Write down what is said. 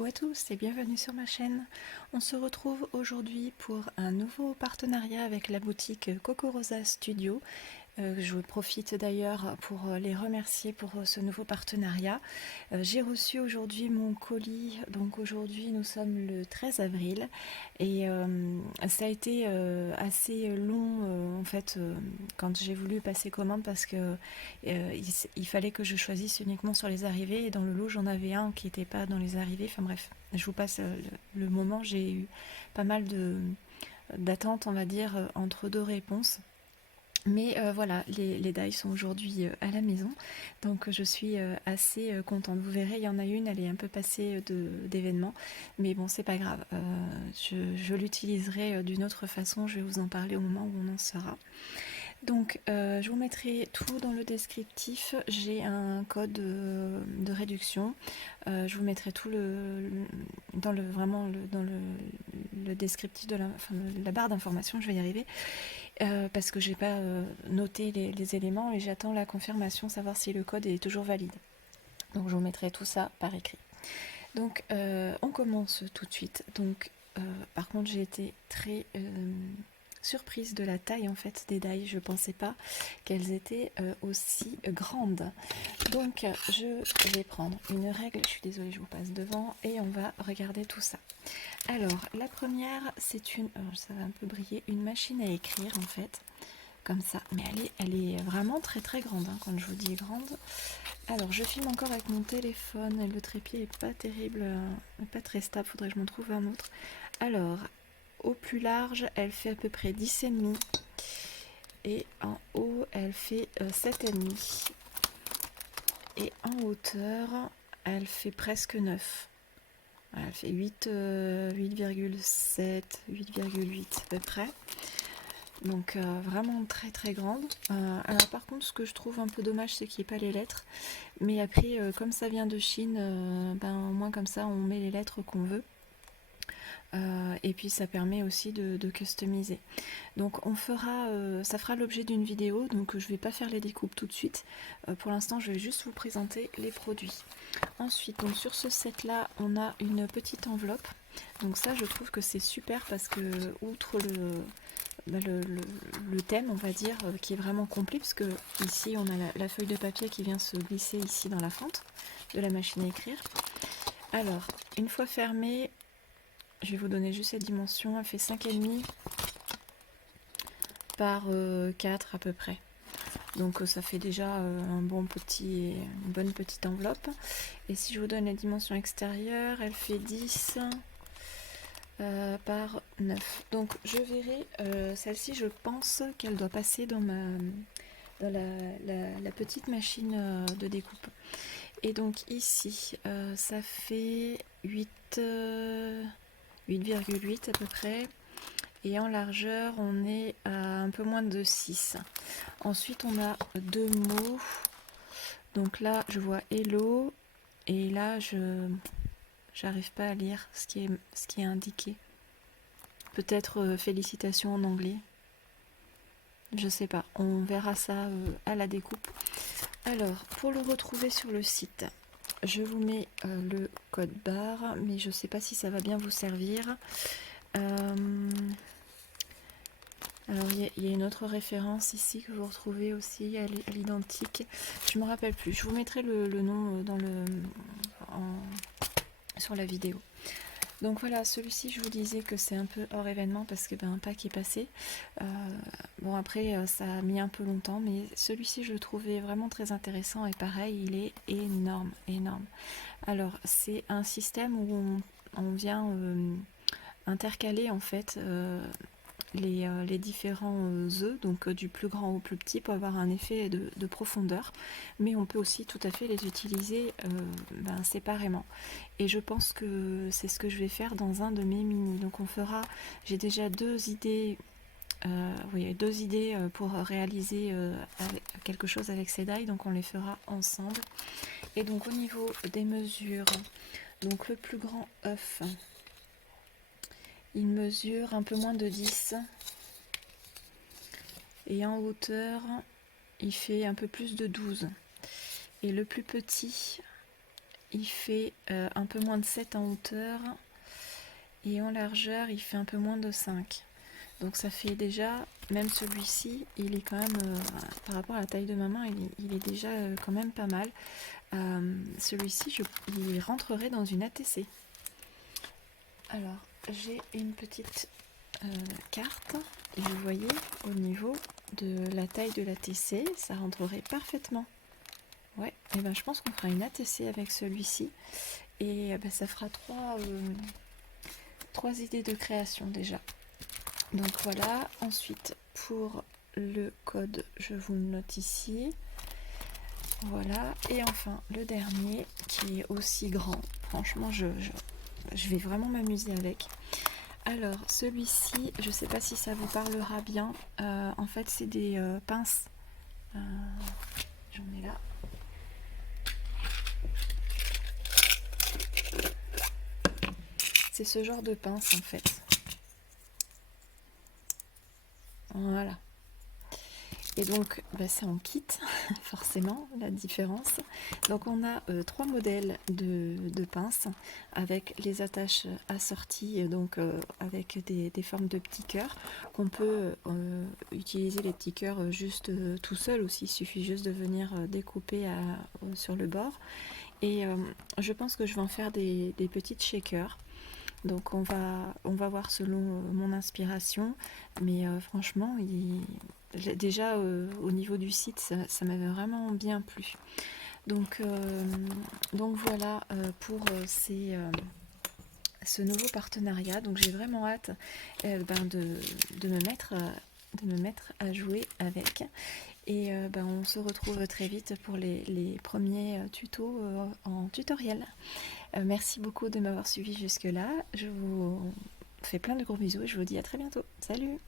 Coucou à tous et bienvenue sur ma chaîne. On se retrouve aujourd'hui pour un nouveau partenariat avec la boutique Coco Rosa Studio. Je profite d'ailleurs pour les remercier pour ce nouveau partenariat. J'ai reçu aujourd'hui mon colis, donc aujourd'hui nous sommes le 13 avril et ça a été assez long en fait quand j'ai voulu passer commande parce que il fallait que je choisisse uniquement sur les arrivées et dans le lot j'en avais un qui n'était pas dans les arrivées. Enfin bref, je vous passe le moment, j'ai eu pas mal d'attentes on va dire entre deux réponses. Mais voilà, les die sont aujourd'hui à la maison, donc je suis assez contente. Vous verrez, il y en a une, elle est un peu passée d'événements, mais bon, c'est pas grave. Je l'utiliserai d'une autre façon, je vais vous en parler au moment où on en sera. Donc, je vous mettrai tout dans le descriptif. J'ai un code de réduction. Je vous mettrai tout dans le descriptif de la barre d'information. Je vais y arriver parce que j'ai pas noté les éléments et j'attends la confirmation, savoir si le code est toujours valide. Donc, je vous mettrai tout ça par écrit. Donc, on commence tout de suite. Donc, par contre, j'ai été très surprise de la taille en fait des die. Je pensais pas qu'elles étaient aussi grandes. Donc, je vais prendre une règle. Je suis désolée, je vous passe devant et on va regarder tout ça. Alors, la première, c'est une, alors, ça va un peu briller, une machine à écrire en fait. Comme ça, mais elle est vraiment très très grande hein, quand je vous dis grande. Alors je filme encore avec mon téléphone et le trépied est pas terrible, pas très stable, faudrait que je m'en trouve un autre. Alors au plus large elle fait à peu près 10,5 et en haut elle fait 7,5 et en hauteur elle fait presque 9. Elle fait 8,7, 8,8 à peu près. Donc vraiment très très grande. Alors par contre ce que je trouve un peu dommage c'est qu'il n'y ait pas les lettres. Mais après comme ça vient de Chine, au moins comme ça on met les lettres qu'on veut. Et puis ça permet aussi de customiser. Donc on fera, ça fera l'objet d'une vidéo, donc je vais pas faire les découpes tout de suite. Pour l'instant je vais juste vous présenter les produits. Ensuite donc sur ce set là on a une petite enveloppe. Donc ça je trouve que c'est super parce que outre le thème on va dire qui est vraiment complet parce que ici on a la feuille de papier qui vient se glisser ici dans la fente de la machine à écrire. Alors une fois fermée, je vais vous donner juste cette dimension, elle fait 5,5 par 4 à peu près. Donc ça fait déjà une bonne petite enveloppe. Et si je vous donne la dimension extérieure, elle fait 10 par 9. Donc je verrai, celle-ci je pense qu'elle doit passer dans la petite machine de découpe. Et donc ici ça fait 8,8 à peu près. Et en largeur on est à un peu moins de 6. Ensuite on a deux mots. Donc là je vois hello et là j'arrive pas à lire ce qui est indiqué. Peut-être félicitations en anglais. Je sais pas, on verra ça à la découpe. Alors, pour le retrouver sur le site, je vous mets le code barre, mais je sais pas si ça va bien vous servir. Alors, il y a une autre référence ici que vous retrouvez aussi à l'identique. Je me rappelle plus. Je vous mettrai le nom sur la vidéo. Donc voilà, celui-ci, je vous disais que c'est un peu hors événement parce que un pack est passé. Bon après, ça a mis un peu longtemps, mais celui-ci, je le trouvais vraiment très intéressant et pareil, il est énorme, énorme. Alors, c'est un système où on vient intercaler en fait les différents œufs, donc du plus grand au plus petit, pour avoir un effet de profondeur, mais on peut aussi tout à fait les utiliser séparément. Et je pense que c'est ce que je vais faire dans un de mes mini. Donc on fera, j'ai déjà deux idées pour réaliser quelque chose avec ces die, donc on les fera ensemble. Et donc au niveau des mesures, donc le plus grand œuf, il mesure un peu moins de 10 et en hauteur il fait un peu plus de 12. Et le plus petit il fait un peu moins de 7 en hauteur et en largeur il fait un peu moins de 5. Donc ça fait déjà, même celui-ci, il est quand même, par rapport à la taille de ma main, il est déjà quand même pas mal. Celui-ci, il rentrerait dans une ATC. Alors, j'ai une petite carte, et vous voyez, au niveau de la taille de l'ATC, ça rentrerait parfaitement. Ouais, et ben je pense qu'on fera une ATC avec celui-ci, et ben, ça fera trois idées de création déjà. Donc voilà, ensuite pour le code, je vous le note ici. Voilà, et enfin le dernier qui est aussi grand. Franchement, je vais vraiment m'amuser avec. Alors celui-ci, je ne sais pas si ça vous parlera bien. En fait, c'est des pinces. J'en ai là. C'est ce genre de pince en fait. Voilà. Et donc, bah, c'est en kit, forcément, la différence. Donc, on a 3 modèles de pinces avec les attaches assorties, donc avec des formes de petits cœurs, qu'on peut utiliser les petits cœurs juste tout seul aussi. Il suffit juste de venir découper sur le bord. Et je pense que je vais en faire des petites shakers. Donc on va voir selon mon inspiration, mais franchement, déjà au niveau du site, ça m'avait vraiment bien plu. Donc voilà pour ce nouveau partenariat. Donc j'ai vraiment hâte de me mettre à jouer avec. Et on se retrouve très vite pour les premiers tutos en tutoriel. Merci beaucoup de m'avoir suivi jusque-là. Je vous fais plein de gros bisous et je vous dis à très bientôt. Salut!